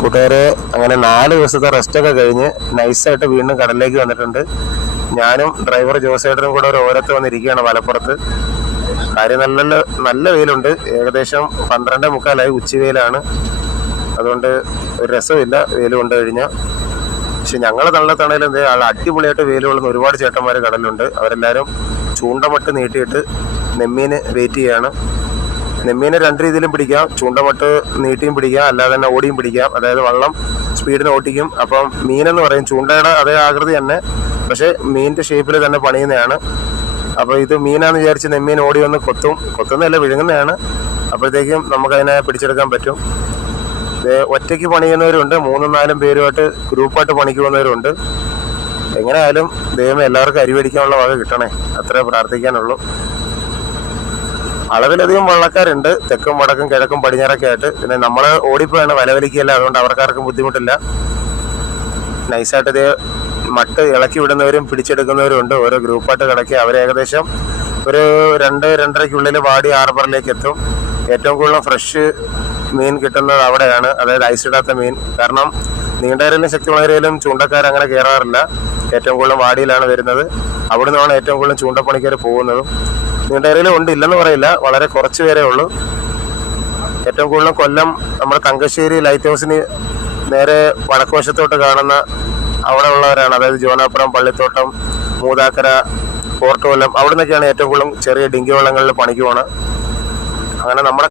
കൂട്ടുകാരെ, അങ്ങനെ 4 ദിവസത്തെ റെസ്റ്റൊക്കെ കഴിഞ്ഞ് നൈസായിട്ട് വീണ്ടും കടലിലേക്ക് വന്നിട്ടുണ്ട്. ഞാനും ഡ്രൈവർ ജോസേട്ടനും കൂടെ ഒരു ഓരത്ത് വന്നിരിക്കുകയാണ് മലപ്പുറത്ത്. കാര്യം നല്ല വെയിലുണ്ട്. ഏകദേശം 12:45 ഉച്ചവെയിലാണ്. അതുകൊണ്ട് ഒരു രസമില്ല വെയിൽ കൊണ്ട് കഴിഞ്ഞാൽ. പക്ഷെ ഞങ്ങൾ തണലത്തണയിൽ അടിപൊളിയായിട്ട് വെയിൽ കൊള്ളുന്ന ഒരുപാട് ചേട്ടന്മാർ കടലുണ്ട്. അവരെല്ലാവരും ചൂണ്ടമട്ട് നീട്ടിയിട്ട് നെമ്മീന് വെയിറ്റ് ചെയ്യാണ്. നെമ്മീനെ 2 രീതിയിലും പിടിക്കാം. ചൂണ്ടമട്ട് നീട്ടിയും പിടിക്കാം, അല്ലാതെ തന്നെ ഓടിയും പിടിക്കാം. അതായത് വള്ളം സ്പീഡിന് ഓട്ടിക്കും. അപ്പം മീനെന്ന് പറയും ചൂണ്ടയുടെ അതേ ആകൃതി തന്നെ, പക്ഷേ മീനിൻ്റെ ഷേപ്പിൽ തന്നെ പണിയുന്നതാണ്. അപ്പോൾ ഇത് മീനാന്ന് വിചാരിച്ച് നെമ്മീൻ ഓടി വന്ന് കൊത്തുന്നതല്ല, വിഴുങ്ങുന്നതാണ്. അപ്പോഴത്തേക്കും നമുക്കതിനെ പിടിച്ചെടുക്കാൻ പറ്റും. ഒറ്റയ്ക്ക് പണിയുന്നവരുണ്ട്, 3-4 പേരുമായിട്ട് ഗ്രൂപ്പായിട്ട് പണിക്ക് പോകുന്നവരുണ്ട്. എങ്ങനെയായാലും ദൈവമേ എല്ലാവർക്കും അരിവടിക്കാനുള്ള വക കിട്ടണേ, അത്രേ പ്രാർത്ഥിക്കാനുള്ളൂ. അളവിലധികം വള്ളക്കാരുണ്ട്, തെക്കും വടക്കും കിഴക്കും പടിഞ്ഞാറൊക്കെ ആയിട്ട്. പിന്നെ നമ്മൾ ഓടിപ്പോയാണ്, വലവലിക്കുകയല്ല, അതുകൊണ്ട് അവർക്കാർക്കും ബുദ്ധിമുട്ടില്ല. നൈസായിട്ട് ഇത് മട്ട് ഇളക്കി വിടുന്നവരും പിടിച്ചെടുക്കുന്നവരും ഉണ്ട്. ഓരോ ഗ്രൂപ്പായിട്ട് കിടക്കി അവർ ഏകദേശം ഒരു 2-2:30 വാടി ഹാർബറിലേക്ക് എത്തും. ഏറ്റവും കൂടുതൽ ഫ്രഷ് മീൻ കിട്ടുന്നത് അവിടെയാണ്, അതായത് ഐസിടാത്ത മീൻ. കാരണം നീണ്ടകരയിലും ശക്തിമലയിലും ചൂണ്ടക്കാർ അങ്ങനെ കയറാറില്ല. ഏറ്റവും കൂടുതൽ വാടിയിലാണ് വരുന്നത്. അവിടെ നിന്നാണ് ഏറ്റവും കൂടുതൽ ചൂണ്ടപ്പണിക്കാർ പോകുന്നതും. നീണ്ടകരയിലും ഉണ്ട്, ഇല്ലെന്ന് പറയില്ല, വളരെ കുറച്ച് പേരേ ഉള്ളൂ. ഏറ്റവും കൂടുതൽ കൊല്ലം നമ്മുടെ തങ്കശ്ശേരി ലൈറ്റ് ഹൗസിന് നേരെ വടക്കുവശത്തോട്ട് കാണുന്ന അവിടെ ഉള്ളവരാണ്. അതായത് ജോനാപുരം, പള്ളിത്തോട്ടം, മൂതാക്കര, പോർട്ട് കൊല്ലം, അവിടെ നിന്നൊക്കെയാണ് ഏറ്റവും കൂടുതൽ ചെറിയ ഡിങ്കി വള്ളങ്ങളിൽ പണിക്ക് പോകണം. അങ്ങനെ നമ്മുടെ